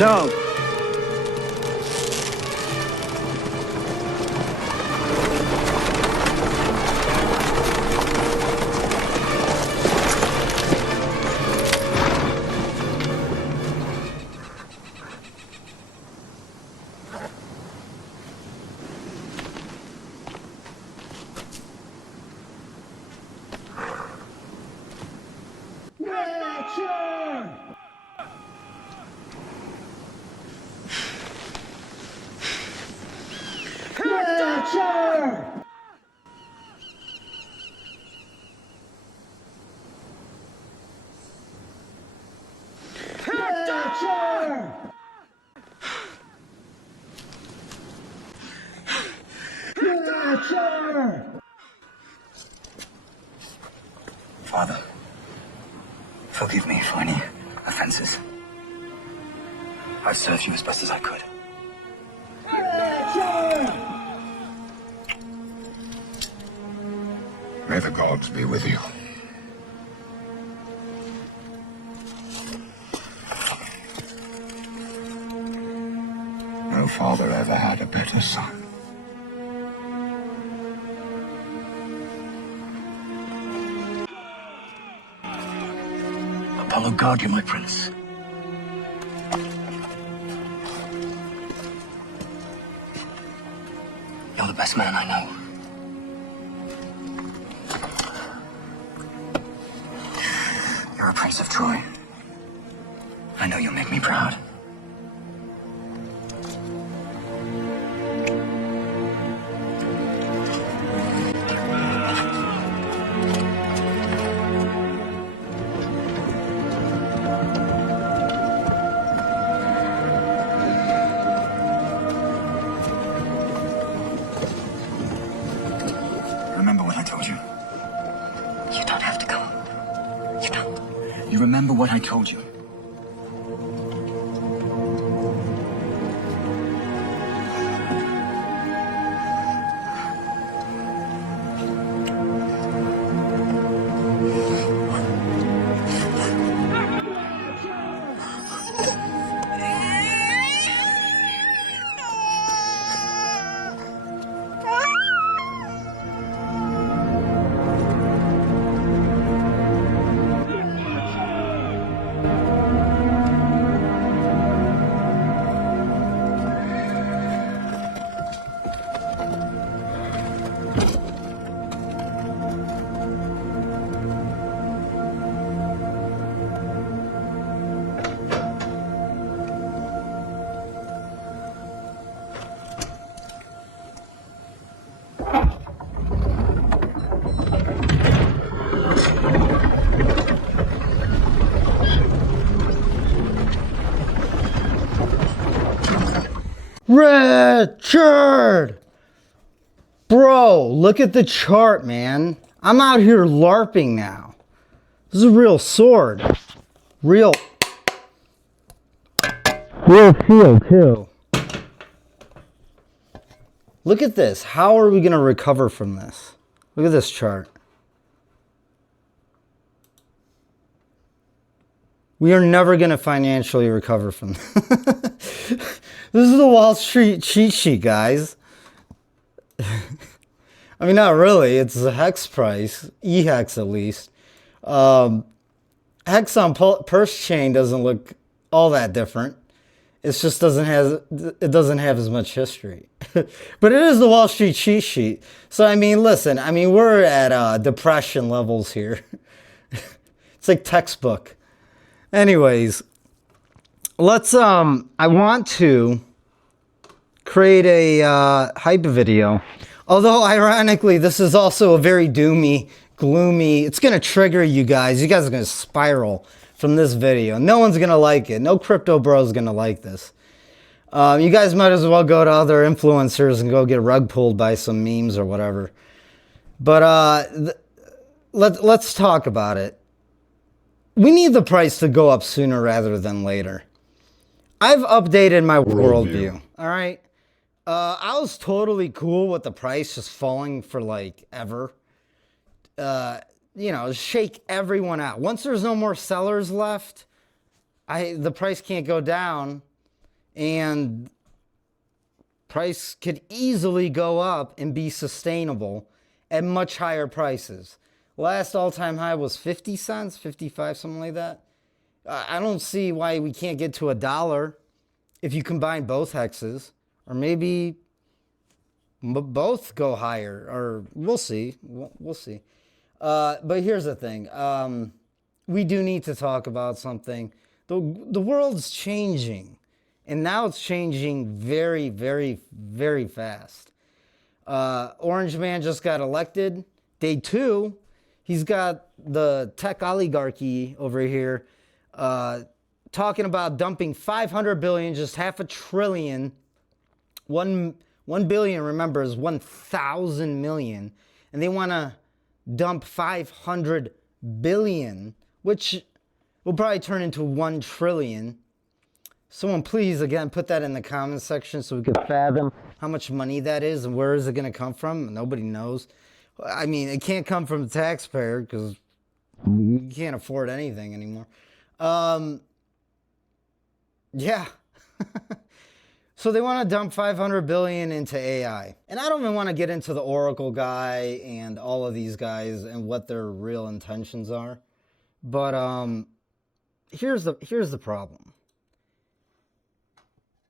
No. Father, forgive me for any offenses. I've served you as best as I could. May the gods be with you. No father ever had a better son. Apollo guard you, my prince. You're the best man I know. You're a prince of Troy. I know you'll make me proud. Remember what I told you. You don't have to go. You don't. You remember what I told you. Richard! Bro, look at the chart, man. I'm out here LARPing now. This is a real sword. Real feel, too. Look at this. How are we going to recover from this? Look at this chart. We are never going to financially recover from this. This is the Wall Street cheat sheet, guys. I mean, not really. It's the HEX price. HEX, at least. HEX on PulseChain doesn't look all that different. It just doesn't have as much history. But it is the Wall Street cheat sheet. So, I mean, listen. I mean, we're at depression levels here. It's like textbook. Anyways, let's, I want to create a hype video. Although, ironically, this is also a very doomy, gloomy, it's going to trigger you guys. You guys are going to spiral from this video. No one's going to like it. No crypto bro is going to like this. You guys might as well go to other influencers and go get rug pulled by some memes or whatever. But let's talk about it. We need the price to go up sooner rather than later. I've updated my worldview. All right. I was totally cool with the price just falling for like ever. You know, shake everyone out. Once there's no more sellers left, the price can't go down And price could easily go up and be sustainable at much higher prices. Last all-time high was 50 cents, 55, something like that. I don't see why we can't get to $1 if you combine both hexes, or maybe both go higher, or we'll see. We'll see. But here's the thing. We do need to talk about something. The world's changing, and now it's changing very, very, very fast. Orange Man just got elected. Day 2, he's got the tech oligarchy over here talking about dumping 500 billion, just half a trillion. 1 billion, remember, is 1,000 million. And they want to dump 500 billion, which will probably turn into 1 trillion. Someone please, again, put that in the comments section so we can fathom how much money that is and where is it going to come from. Nobody knows. I mean, it can't come from the taxpayer because you can't afford anything anymore. Yeah. So they want to dump 500 billion into AI. And I don't even want to get into the Oracle guy and all of these guys and what their real intentions are. But here's the problem.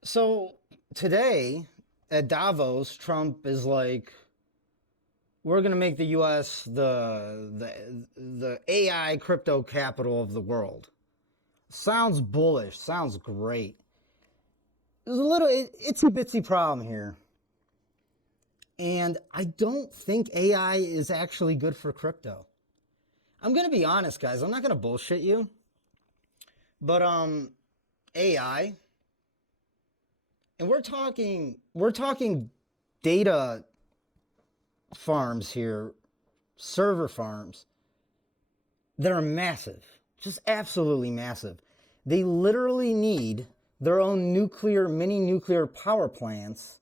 So today at Davos, Trump is like, we're going to make the US the AI crypto capital of the world. Sounds bullish, sounds great. There's a little itsy bitsy problem here. And I don't think AI is actually good for crypto. I'm going to be honest, guys. I'm not going to bullshit you. But AI, and we're talking data farms here, server farms that are massive, just absolutely massive. They literally need their own mini nuclear power plants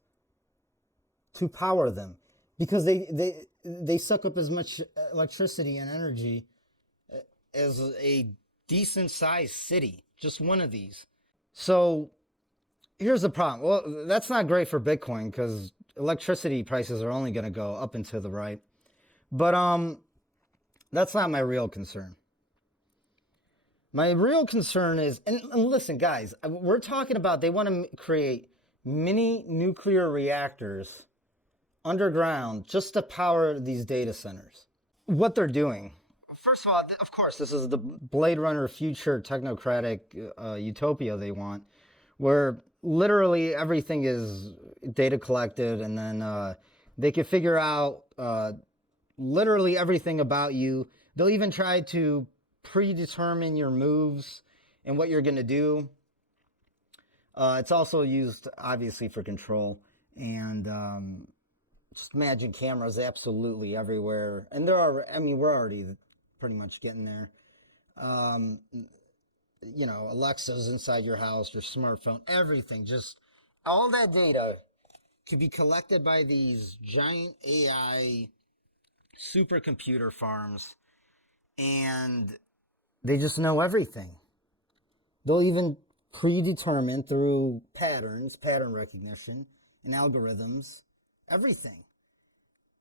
to power them, because they suck up as much electricity and energy as a decent sized city, just one of these. So here's the problem. Well, that's not great for Bitcoin because electricity prices are only going to go up and to the right. But that's not my real concern. My real concern is, and listen, guys, we're talking about they want to create mini nuclear reactors underground just to power these data centers. What they're doing, first of all, of course, this is the Blade Runner future technocratic utopia they want, where literally everything is data collected, and then they can figure out literally everything about you. They'll even try to predetermine your moves and what you're going to do. It's also used, obviously, for control. And just imagine cameras absolutely everywhere. And we're already pretty much getting there. Alexa's inside your house, your smartphone, everything. Just all that data could be collected by these giant AI supercomputer farms, and they just know everything. They'll even predetermine through pattern recognition, and algorithms, everything.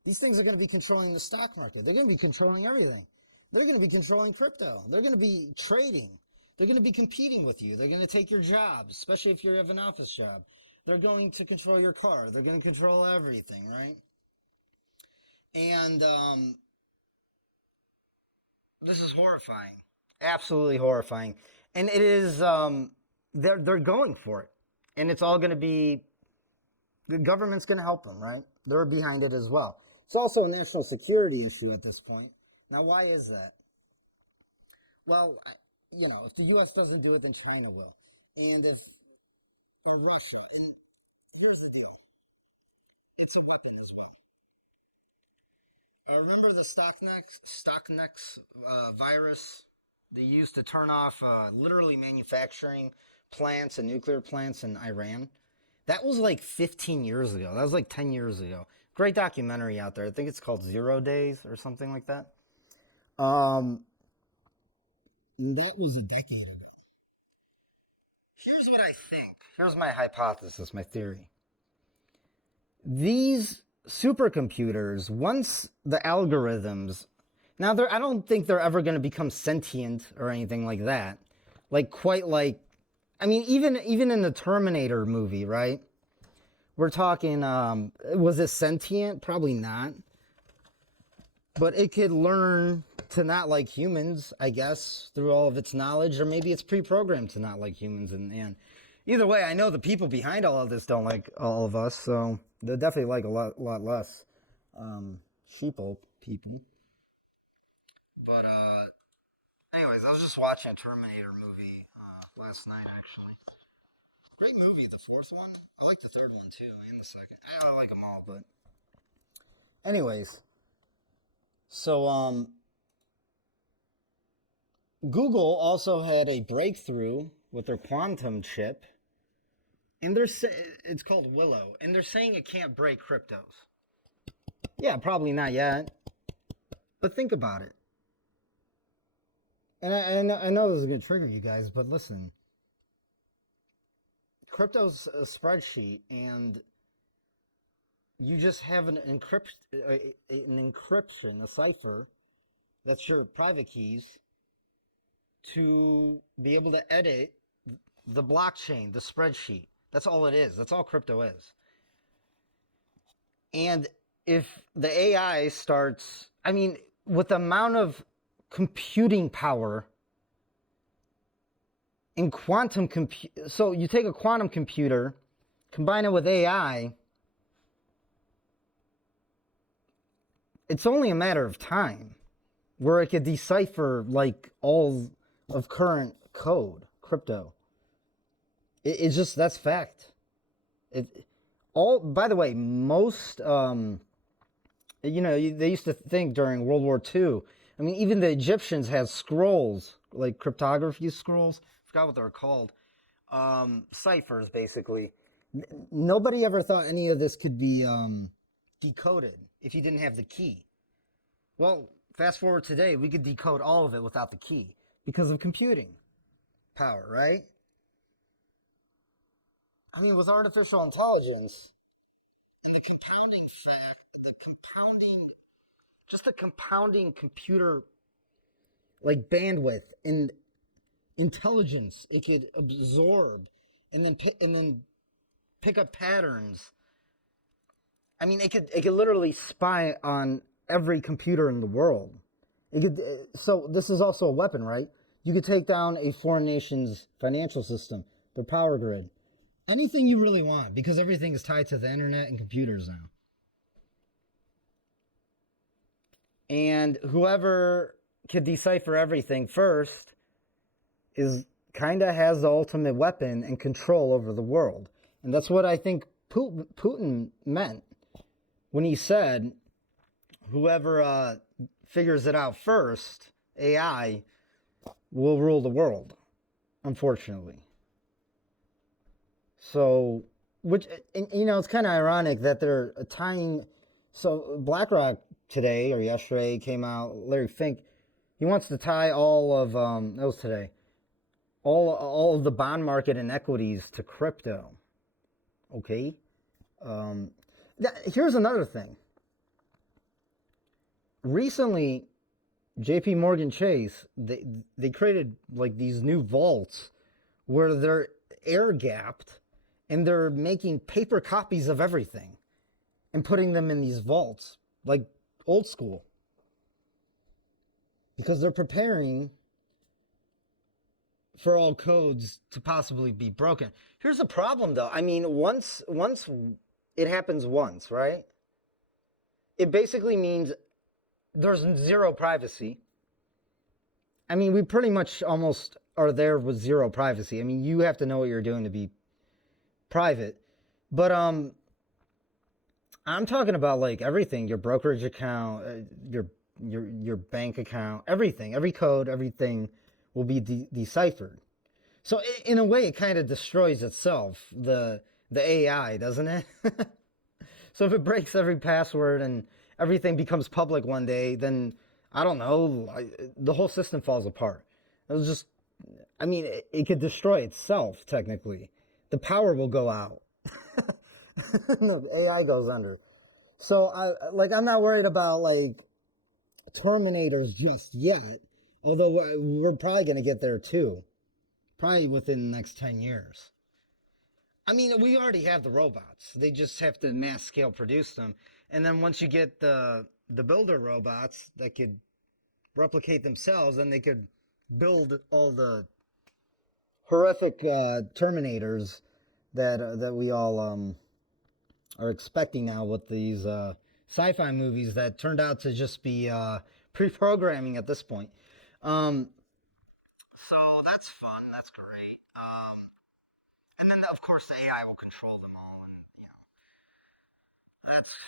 These things are going to be controlling the stock market. They're going to be controlling everything. They're going to be controlling crypto. They're going to be trading. They're going to be competing with you. They're going to take your job, especially if you have an office job. They're going to control your car. They're going to control everything, right? And this is horrifying. Absolutely horrifying. And it is, they're going for it. And it's all going to be, the government's going to help them, right? They're behind it as well. It's also a national security issue at this point. Now, why is that? Well, if the U.S. doesn't do it, then China will. And or Russia. And here's the deal. It's a weapon as well. Remember the Stocknex virus they used to turn off literally manufacturing plants and nuclear plants in Iran? That was like 15 years ago. That was like 10 years ago. Great documentary out there. I think it's called 0 Days or something like that. And that was a decade ago. Here's what I think. Here's my hypothesis, my theory. These supercomputers, once the algorithms, now I don't think they're ever going to become sentient or anything like that. Like quite like, I mean, even in the Terminator movie, right? We're talking, was it sentient? Probably not. But it could learn to not like humans, I guess, through all of its knowledge, or maybe it's pre-programmed to not like humans. And either way, I know the people behind all of this don't like all of us, so they'll definitely like a lot less sheeple people. But anyways, I was just watching a Terminator movie last night, actually. Great movie, the fourth one. I like the third one too, and the second. I like them all, but anyways. So Google also had a breakthrough with their quantum chip, and it's called Willow, and they're saying it can't break cryptos. Yeah, probably not yet, but think about it. And I know this is going to trigger you guys, but listen. Crypto's a spreadsheet, and you just have an encryption, a cipher, that's your private keys, to be able to edit the blockchain, the spreadsheet. That's all it is. That's all crypto is. And if the AI starts, I mean, with the amount of computing power in quantum so you take a quantum computer, combine it with AI, it's only a matter of time where it could decipher like all of current code, crypto. It's just, that's fact. By the way, most, they used to think during World War II, I mean, even the Egyptians had scrolls, like cryptography scrolls. I forgot what they were called. Ciphers, basically. Nobody ever thought any of this could be decoded if you didn't have the key. Well, fast forward today, we could decode all of it without the key because of computing power, right? I mean, with artificial intelligence and the compounding computer like bandwidth and intelligence it could absorb and then pick up patterns. I mean, it could literally spy on every computer in the world. So this is also a weapon, right? You could take down a foreign nation's financial system, their power grid, anything you really want, because everything is tied to the internet and computers now. And whoever could decipher everything first kind of has the ultimate weapon and control over the world. And that's what I think Putin meant when he said, whoever figures it out first, AI, will rule the world, unfortunately. So, it's kind of ironic that they're tying. So BlackRock today or yesterday came out, Larry Fink, he wants to tie all of, that was today, all of the bond market and equities to crypto. Okay? Here's another thing. Recently, JP Morgan Chase, they created like these new vaults where they're air gapped and they're making paper copies of everything and putting them in these vaults, like old school. Because they're preparing for all codes to possibly be broken. Here's the problem though. I mean, once it happens once, right? It basically means there's zero privacy. I mean, we pretty much almost are there with zero privacy. I mean, you have to know what you're doing to be private. But I'm talking about like everything, your brokerage account, your bank account, everything, every code, everything will be deciphered. So in a way, it kind of destroys itself, the AI, doesn't it? So if it breaks every password and everything becomes public one day, then I don't know, the whole system falls apart. It was just, I mean, it could destroy itself, technically. The power will go out. The AI goes under. So, I'm not worried about, like, Terminators just yet. Although we're probably going to get there, too. Probably within the next 10 years. I mean, we already have the robots. They just have to mass scale produce them. And then once you get the builder robots that could replicate themselves, then they could build all the horrific Terminators that we all are expecting now with these sci-fi movies that turned out to just be pre-programming at this point. So that's fun. That's great. And then, of course, the AI will control them all, and that's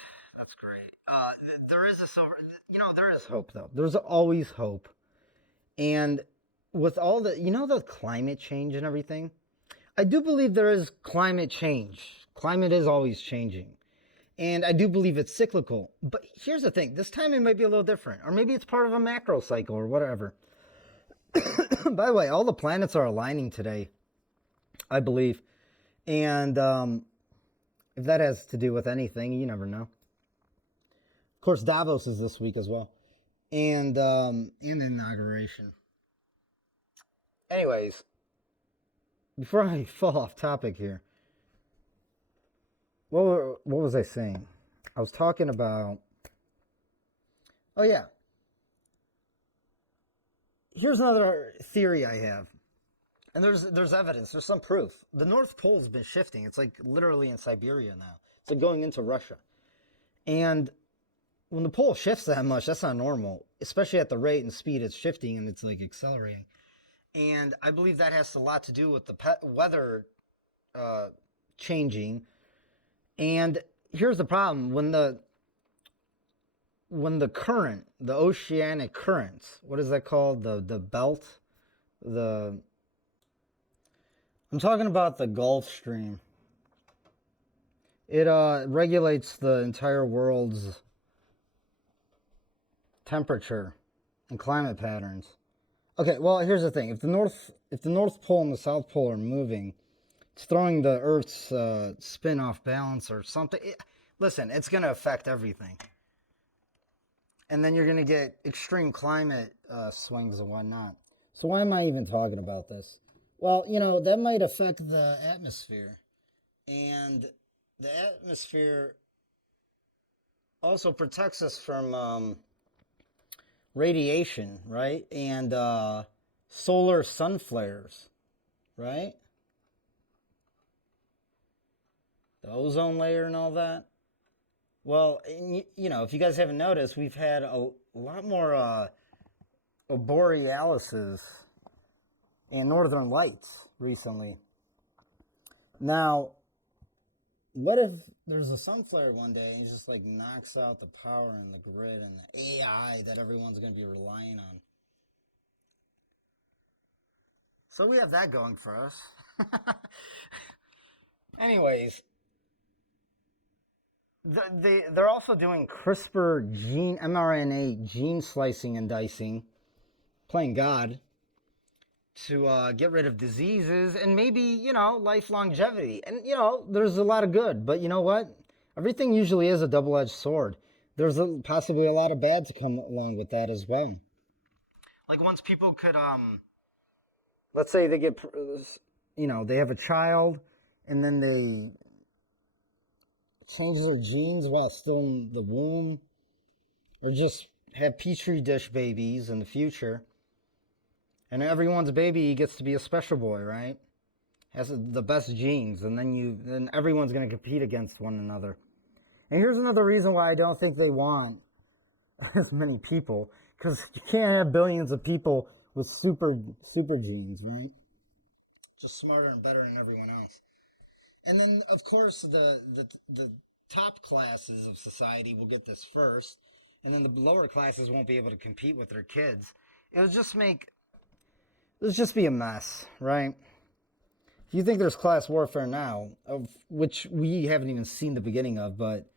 great. There is there is hope, though. There's always hope, and with all the climate change and everything, I do believe there is climate change. Climate is always changing, and I do believe it's cyclical. But here's the thing: this time it might be a little different, or maybe it's part of a macro cycle or whatever. By the way, all the planets are aligning today, I believe. And if that has to do with anything, you never know. Of course, Davos is this week as well. And the inauguration. Anyways, before I fall off topic here, what was I saying? I was talking about... Oh, yeah. Here's another theory I have. And there's evidence, there's some proof. The North Pole's been shifting. It's like literally in Siberia now. It's like going into Russia. And when the pole shifts that much, that's not normal, especially at the rate and speed it's shifting, and it's like accelerating. And I believe that has a lot to do with the weather changing. And here's the problem. When the current, the oceanic currents, what is that called? The belt? I'm talking about the Gulf Stream. It regulates the entire world's temperature and climate patterns. Okay, well, here's the thing. If the North Pole and the South Pole are moving, it's throwing the Earth's spin off balance or something. Listen, it's going to affect everything. And then you're going to get extreme climate swings and whatnot. So why am I even talking about this? Well, that might affect the atmosphere. And the atmosphere also protects us from radiation, right? And solar sun flares, right? The ozone layer and all that. Well, if you guys haven't noticed, we've had a lot more borealises and northern lights recently. Now, what if there's a sun flare one day and it just like knocks out the power and the grid and the AI that everyone's going to be relying on? So we have that going for us. Anyways, they're also doing CRISPR mRNA gene slicing and dicing, playing God, to get rid of diseases and maybe, life longevity. And, there's a lot of good. But you know what? Everything usually is a double-edged sword. There's possibly a lot of bad to come along with that as well. Like once people could, let's say they get, they have a child and then they change their genes while still in the womb, or just have petri dish babies in the future. And everyone's baby gets to be a special boy, right? Has the best genes, and then everyone's going to compete against one another. And here's another reason why I don't think they want as many people, because you can't have billions of people with super genes, right? Just smarter and better than everyone else. And then, of course, the top classes of society will get this first, and then the lower classes won't be able to compete with their kids. It'll just be a mess, right? If you think there's class warfare now, of which we haven't even seen the beginning of, but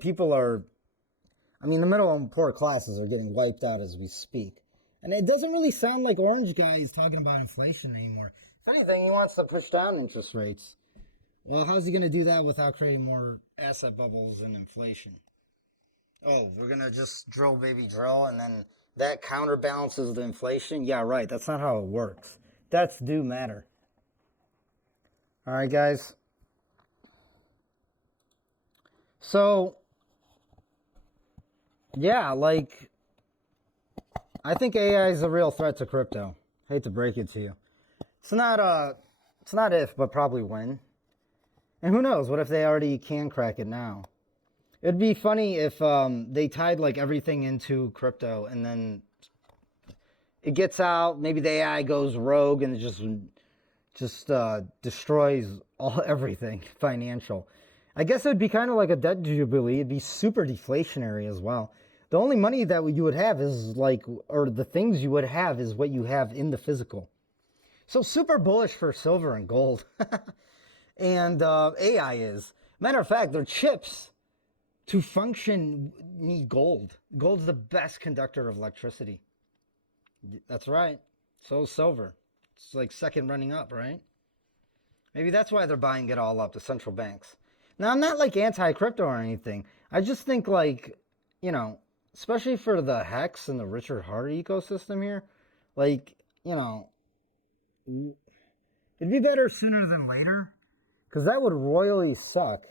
people are, the middle and poor classes are getting wiped out as we speak. And it doesn't really sound like Orange Guy is talking about inflation anymore. If anything, he wants to push down interest rates. Well, how's he going to do that without creating more asset bubbles and inflation? Oh, we're going to just drill, baby, drill, and then that counterbalances the inflation? Yeah, right. That's not how it works. Debts do matter. All right, guys. So, yeah, like, I think AI is a real threat to crypto. Hate to break it to you. It's not if, but probably when. And who knows? What if they already can crack it now? It'd be funny if they tied like everything into crypto and then it gets out. Maybe the AI goes rogue and it just destroys everything financial. I guess it would be kind of like a debt jubilee. It'd be super deflationary as well. The only money that you would have is or the things you would have is what you have in the physical. So super bullish for silver and gold. And AI is. Matter of fact, their chips to function need gold. Gold's the best conductor of electricity. That's right. So is silver. It's like second running up, right? Maybe that's why they're buying it all up, the central banks. Now, I'm not like anti-crypto or anything. I just think like, you know, especially for the HEX and the Richard Hart ecosystem here, like, you know, it'd be better sooner than later. Because that would royally suck.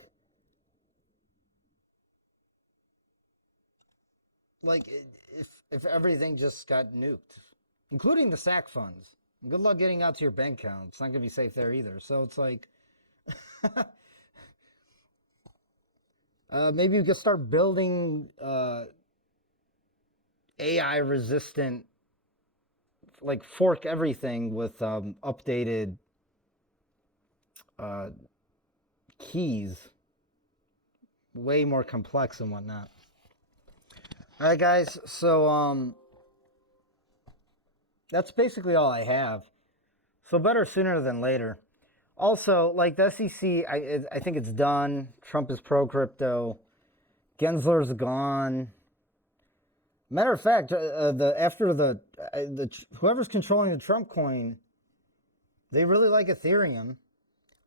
Like, if everything just got nuked. Including the SAC funds. And good luck getting out to your bank account. It's not going to be safe there either. So it's like... maybe we could start building AI-resistant... Like, fork everything with updated... keys, way more complex and whatnot. All right, guys. So that's basically all I have. So better sooner than later. Also, like the SEC, I think it's done. Trump is pro crypto. Gensler's gone. Matter of fact, whoever's controlling the Trump coin, they really like Ethereum.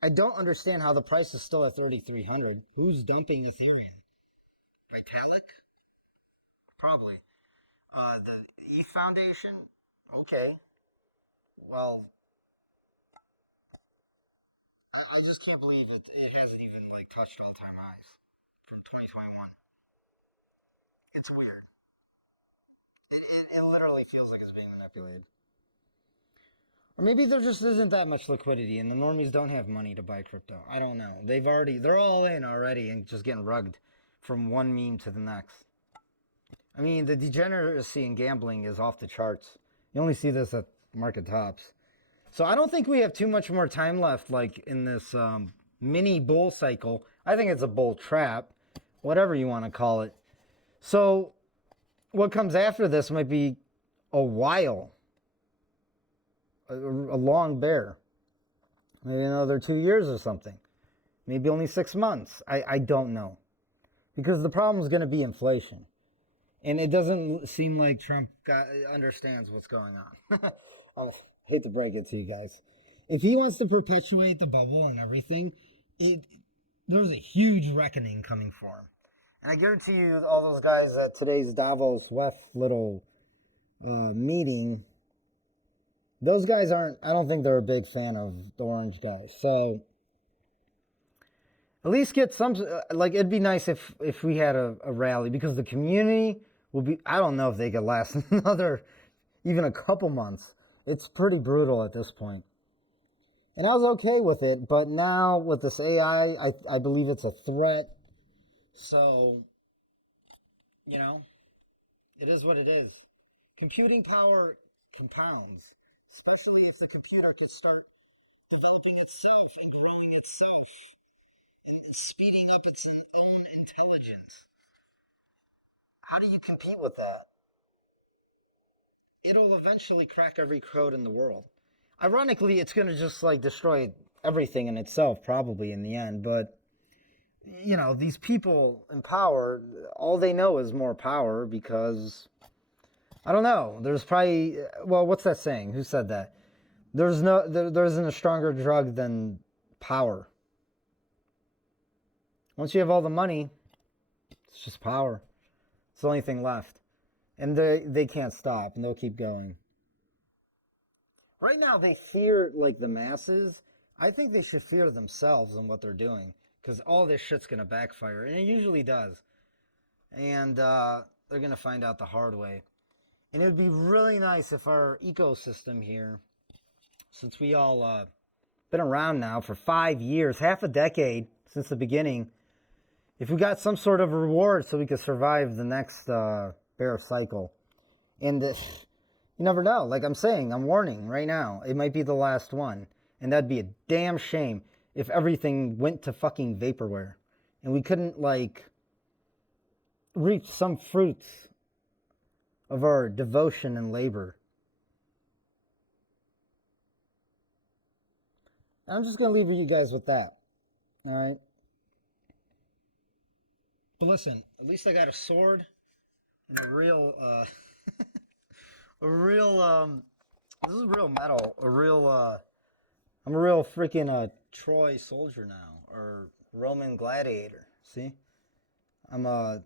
I don't understand how the price is still at 3,300. Who's dumping Ethereum? Vitalik? Probably. The ETH Foundation? Okay. Well, I just can't believe it hasn't even like touched all-time highs from 2021. It's weird. It literally feels like it's being manipulated. Or maybe there just isn't that much liquidity and the normies don't have money to buy crypto. I don't know. They're all in already and just getting rugged from one meme to the next. I mean, the degeneracy in gambling is off the charts. You only see this at market tops. So I don't think we have too much more time left, like in this mini bull cycle. I think it's a bull trap, whatever you want to call it. So what comes after this might be a while. A long bear. Maybe another 2 years or something. Maybe only 6 months. I don't know. Because the problem is going to be inflation. And it doesn't seem like Trump understands what's going on. I hate to break it to you guys. If he wants to perpetuate the bubble and everything, there's a huge reckoning coming for him. And I guarantee you all those guys at today's Davos WEF little meeting... Those guys I don't think they're a big fan of the orange guy. So, at least get some, like, it'd be nice if we had a rally. Because the community will be, I don't know if they could last another, even a couple months. It's pretty brutal at this point. And I was okay with it. But now, with this AI, I believe it's a threat. So, you know, it is what it is. Computing power compounds. Especially if the computer could start developing itself and growing itself and speeding up its own intelligence. How do you compete with that? It'll eventually crack every code in the world. Ironically, it's going to just like destroy everything in itself probably in the end. But, you know, these people in power, all they know is more power because I don't know. There's probably, well, what's that saying? Who said that? There isn't a stronger drug than power. Once you have all the money, it's just power. It's the only thing left. And they can't stop, and they'll keep going. Right now, they fear, like, the masses. I think they should fear themselves and what they're doing, because all this shit's going to backfire, and it usually does. And they're going to find out the hard way. And it would be really nice if our ecosystem here, since we all been around now for 5 years, half a decade since the beginning, if we got some sort of reward so we could survive the next bear cycle. And you never know. Like I'm saying, I'm warning right now. It might be the last one. And that'd be a damn shame if everything went to fucking vaporware. And we couldn't, like, reap some fruits of our devotion and labor. I'm just going to leave you guys with that. All right? But listen, at least I got a sword and a real, this is real metal. I'm a real freaking Troy soldier now, or Roman gladiator. See? I'm a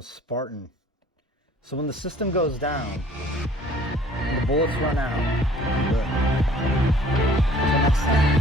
Spartan. So when the system goes down, when the bullets run out, I'm good. Until next time.